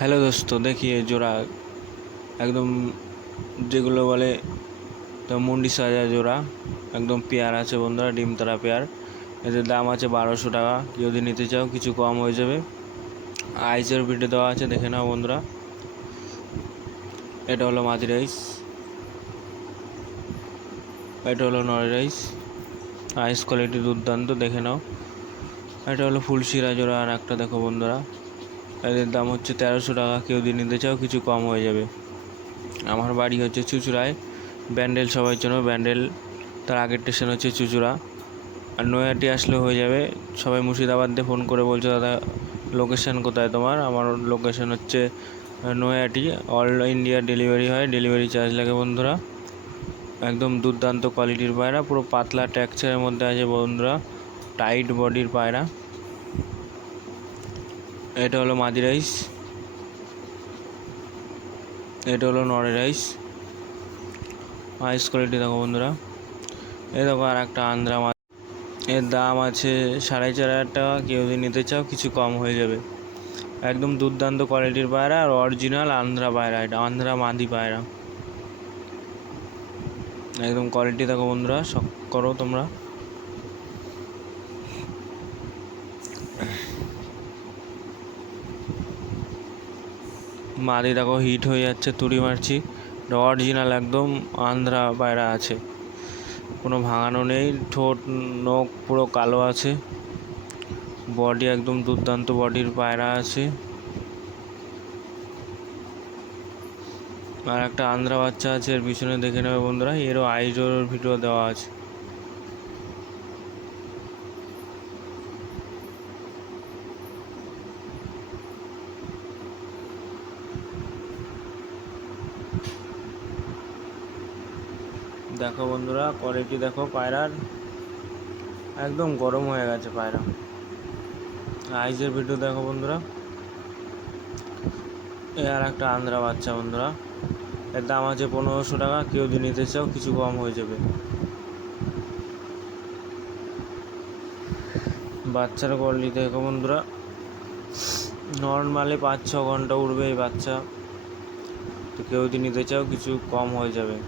Hello दोस्तों, देखिए जोड़ा एकदम যেগুলো বলে তো মুন্ডি সাজা জোড়া একদম পেয়ার আছে বন্ধুরা, ডিম তারা পেয়ার। এদের দাম আছে 1200 টাকা। কেউ যদি নিতে চাও কিছু কম হয়ে যাবে। আইসের ভিডিও দেওয়া আছে, দেখে নাও বন্ধুরা। এটা হলো মাদি রাইস, এটা হলো নরি রাইস। আইস কোয়ালিটি দুর্দান্ত, দেখে নাও। এটা হলো ফুলশিরা জোড়া। আর একটা দেখো বন্ধুরা, এদের দাম হচ্ছে 1300 টাকা। কেউ যদি নিতে চাও কিছু কম হয়ে যাবে। আমার বাড়ি হচ্ছে চুঁচুড়ায়, ব্যান্ডেল সবাই চেনো। ব্যান্ডেল তার আগের স্টেশন হচ্ছে চুঁচুড়া। আর নৈহাটি আসলে হয়ে যাবে। সবাই মুর্শিদাবাদ দিয়ে ফোন করে বলছে দাদা লোকেশান কোথায় তোমার। আমার লোকেশান হচ্ছে নৈহাটি। অল ইন্ডিয়া ডেলিভারি হয়, ডেলিভারি চার্জ লাগে বন্ধুরা। একদম দুর্দান্ত কোয়ালিটির পায়রা, পুরো পাতলা টেক্সচারের মধ্যে আছে বন্ধুরা, টাইট বডির পায়রা। এটা হলো মাদি রাইস, এটা হলো নরি রাইস। আইস কোয়ালিটি দেখো বন্ধুরা। এই দেখো আর একটা আন্ধ্রা মাছ, এর দাম আছে 4500 টাকা। কেউ যদি নিতে চাও কিছু কম হয়ে যাবে। একদম দুর্দান্ত কোয়ালিটির পায়রা আর অরিজিনাল আন্ধ্রা পায়রা, এটা আন্ধ্রা মাদি পায়রা। একদম কোয়ালিটি দেখো বন্ধুরা, শখ করো তোমরা। মাদি দেখো হিট হয়ে যাচ্ছে, তুড়ি মারছি। অরিজিনাল একদম আন্ধ্রা পায়রা আছে, কোনো ভাঙানো নেই। ঠোঁট নখ পুরো কালো আছে। বডি একদম দুর্দান্ত বডির পায়রা আছে। আর একটা আন্ধ্রা বাচ্চা আছে এর পিছনে, দেখে নেবে বন্ধুরা। এরও আইজোর ভিডিও দেওয়া আছে। দেখো বন্ধুরা কোয়ালিটি দেখো পায়রার, একদম গরম হয়ে গেছে পায়রা। আইজের ভিডিও দেখো বন্ধুরা। এ আর একটা আন্ধ্রা বাচ্চা বন্ধুরা, এর দাম আছে 1500 টাকা। কেউ যদি নিতে চাও কিছু কম হয়ে যাবে। বাচ্চার কোয়ালিটি দেখো বন্ধুরা, নর্মালি 5-6 ঘন্টা উড়বে এই বাচ্চা। তো কেউ যদি নিতে চাও কিছু কম হয়ে যাবে।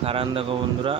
খারান দেখো বন্ধুরা,